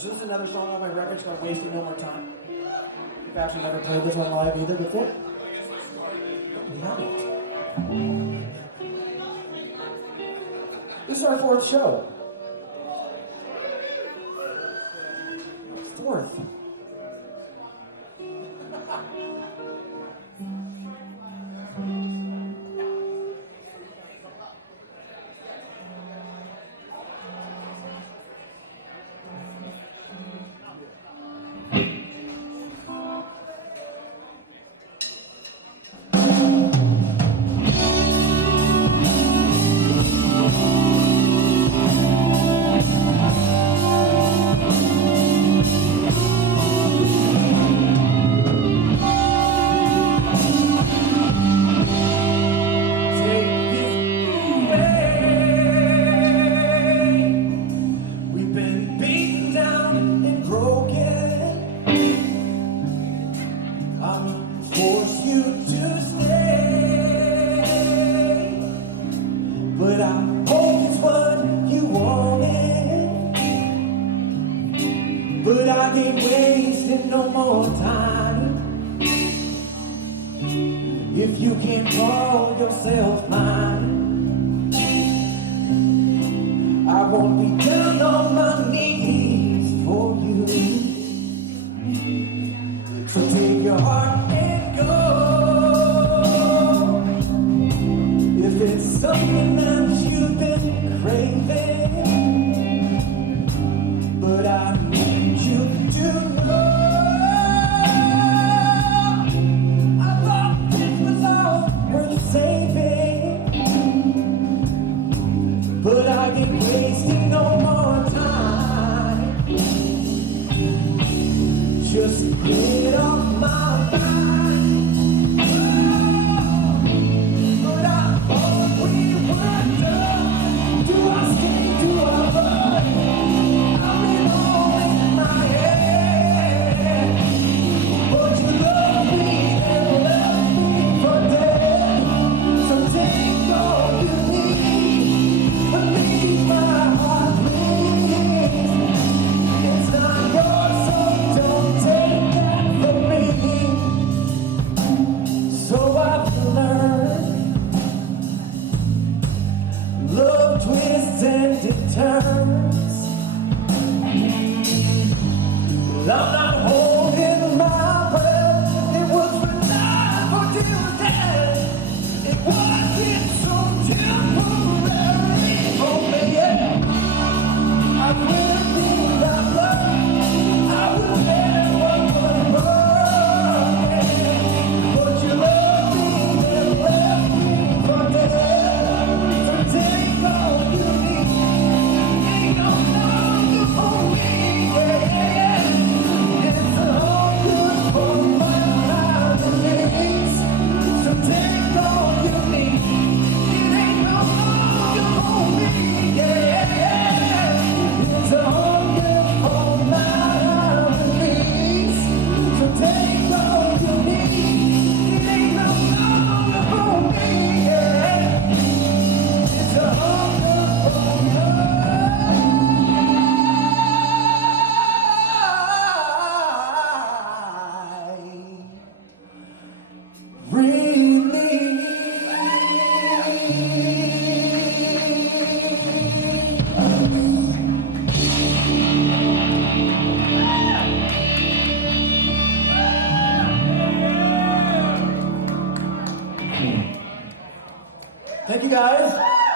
So this is another song on my record. It's called Wasting No More Time. We've actually never played this one live either before. We haven't. This is our fourth show. Fourth. Force you to stay, but I hope it's what you wanted. But I ain't wasting no more time. If you can't call yourself mine, I won't be down on my knees for you. So take your heart and go. If it's something that you've been craving, but I need you to know, I thought it was all worth saving, but I ain't wasting no more time. Just get off my mind. But I thought we were done. Do I stay? Do I run? I'm in all in my head. But you love me and left me for dead. So take all you need, but leave my heart, please. It's not yours, so don't take that from me. So I've learned love twists and it turns. I'm not holding my breath. It was for life or till death. It wasn't so temporary. Oh yeah, I really think I've learned I will never run. But you love me and left me for dead. So take all you need. Ain't no longer for me. Yeah. It's all good for my heart and needs. So take all you need. It ain't no longer for me. Yeah. It's all good for my heart and needs. So take all you need. It ain't no longer for me. Yeah. It's all good for my Thank you guys.